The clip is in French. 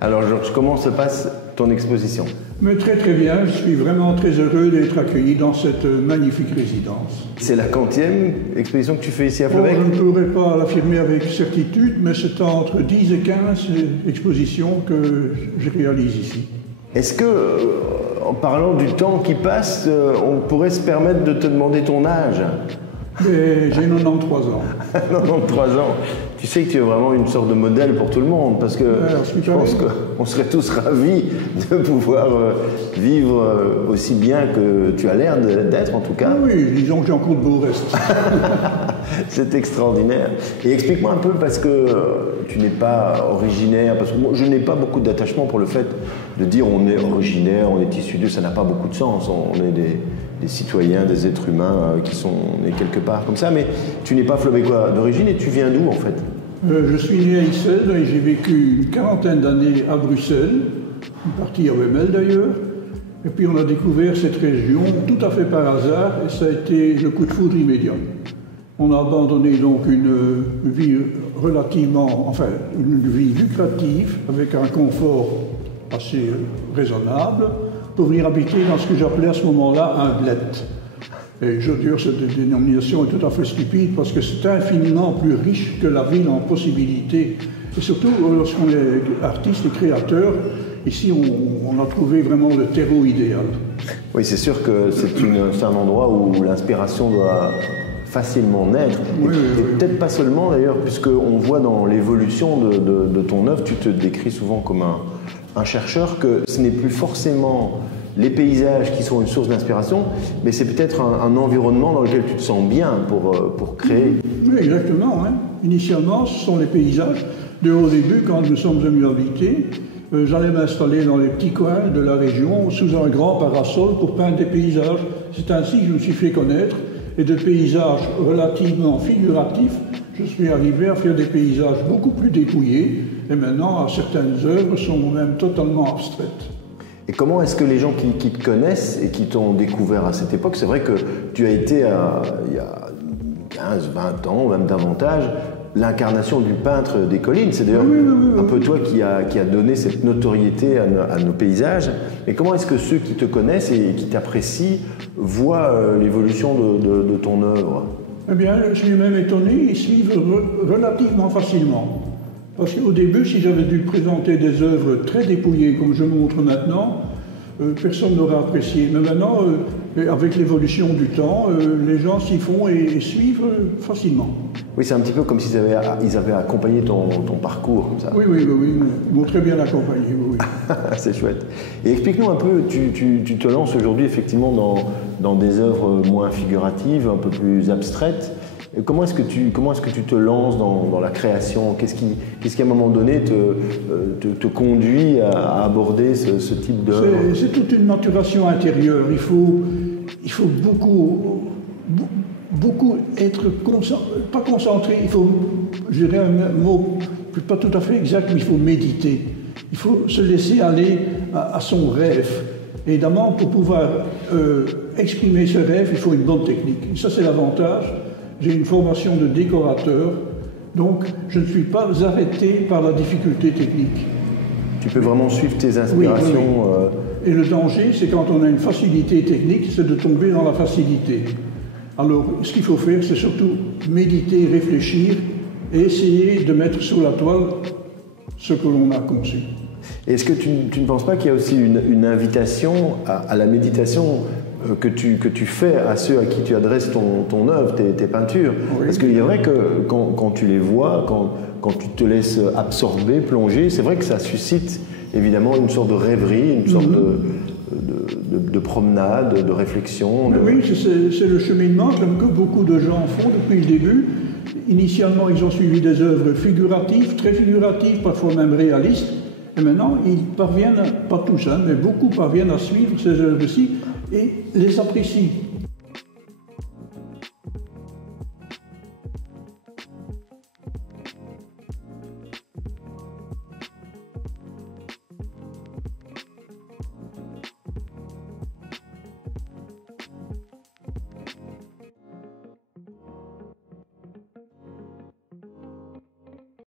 Alors Georges, comment se passe ton exposition? Mais très très bien, je suis vraiment très heureux d'être accueilli dans cette magnifique résidence. C'est la 40e exposition que tu fais ici à Bon, Fleubec? je ne pourrais pas l'affirmer avec certitude, mais c'est entre 10 et 15 expositions que je réalise ici. Est-ce que, en parlant du temps qui passe, on pourrait se permettre de te demander ton âge? Mais j'ai 93 ans. 93 ans. Tu sais que tu es vraiment une sorte de modèle pour tout le monde, parce que je pense qu'on serait tous ravis de pouvoir vivre aussi bien que tu as l'air d'être, en tout cas. Oui, disons que j'ai encore de beaux restes. C'est extraordinaire. Et explique-moi un peu, parce que tu n'es pas originaire, parce que moi, je n'ai pas beaucoup d'attachement pour le fait de dire on est originaire, on est issu d'eux, ça n'a pas beaucoup de sens. On est des citoyens, des êtres humains qui sont nés quelque part comme ça, mais tu n'es pas fleubecois d'origine et tu viens d'où en fait? Je suis né à Ixelles et j'ai vécu une quarantaine d'années à Bruxelles, une partie à Wemmel d'ailleurs, et puis on a découvert cette région tout à fait par hasard et ça a été le coup de foudre immédiat. On a abandonné donc une vie une vie lucrative avec un confort assez raisonnable pour venir habiter dans ce que j'appelais à ce moment-là un bled. Et je veux dire, cette dénomination est tout à fait stupide parce que c'est infiniment plus riche que la ville en possibilités. Et surtout, lorsqu'on est artiste et créateur, ici on a trouvé vraiment le terreau idéal. Oui, c'est sûr que c'est un endroit où l'inspiration doit facilement naître. Oui, et peut-être pas seulement d'ailleurs, puisqu'on voit dans l'évolution de ton œuvre, tu te décris souvent comme un chercheur, que ce n'est plus forcément les paysages qui sont une source d'inspiration, mais c'est peut-être un environnement dans lequel tu te sens bien pour créer. Oui, exactement. Hein. Initialement, ce sont les paysages. Au début, quand nous sommes venus habiter, j'allais m'installer dans les petits coins de la région sous un grand parasol pour peindre des paysages. C'est ainsi que je me suis fait connaître. Et de paysages relativement figuratifs, je suis arrivé à faire des paysages beaucoup plus dépouillés. Et maintenant, certaines œuvres sont même totalement abstraites. Et comment est-ce que les gens qui te connaissent et qui t'ont découvert à cette époque, c'est vrai que tu as été, il y a 15, 20 ans, même davantage, l'incarnation du peintre des collines. C'est d'ailleurs un peu toi qui a donné cette notoriété à nos paysages. Mais comment est-ce que ceux qui te connaissent et qui t'apprécient voient l'évolution de ton œuvre? Eh bien, je suis même étonné, ils suivent relativement facilement. Parce qu'au début, si j'avais dû présenter des œuvres très dépouillées comme je montre maintenant, personne n'aurait apprécié. Mais maintenant, avec l'évolution du temps, les gens s'y font et suivent facilement. Oui, c'est un petit peu comme s'ils avaient accompagné ton parcours, comme ça. Oui, ils m'ont très bien accompagné, oui. C'est chouette. Et explique-nous un peu, tu te lances aujourd'hui effectivement dans des œuvres moins figuratives, un peu plus abstraites. Comment est-ce que tu te lances dans la création? Qu'est-ce qui à un moment donné te conduit à aborder ce type d'œuvre? C'est toute une maturation intérieure. Il faut beaucoup être pas concentré, il faut, je dirais un mot pas tout à fait exact, mais il faut méditer. Il faut se laisser aller à son rêve. Et évidemment, pour pouvoir exprimer ce rêve, il faut une bonne technique. Et ça, c'est l'avantage. J'ai une formation de décorateur, donc je ne suis pas arrêté par la difficulté technique. Tu peux vraiment suivre tes inspirations. Oui. Et le danger, c'est quand on a une facilité technique, c'est de tomber dans la facilité. Alors, ce qu'il faut faire, c'est surtout méditer, réfléchir et essayer de mettre sur la toile ce que l'on a conçu. Est-ce que tu ne penses pas qu'il y a aussi une invitation à la méditation que tu fais à ceux à qui tu adresses ton œuvre, tes peintures? Oui. Parce qu'il est vrai que quand tu les vois, quand tu te laisses absorber, plonger, c'est vrai que ça suscite évidemment une sorte de rêverie, une sorte de promenade, de réflexion. Oui, c'est le cheminement comme que beaucoup de gens font depuis le début. Initialement, ils ont suivi des œuvres figuratives, très figuratives, parfois même réalistes. Et maintenant, ils parviennent, pas tous, mais beaucoup parviennent à suivre ces œuvres-ci et les apprécient.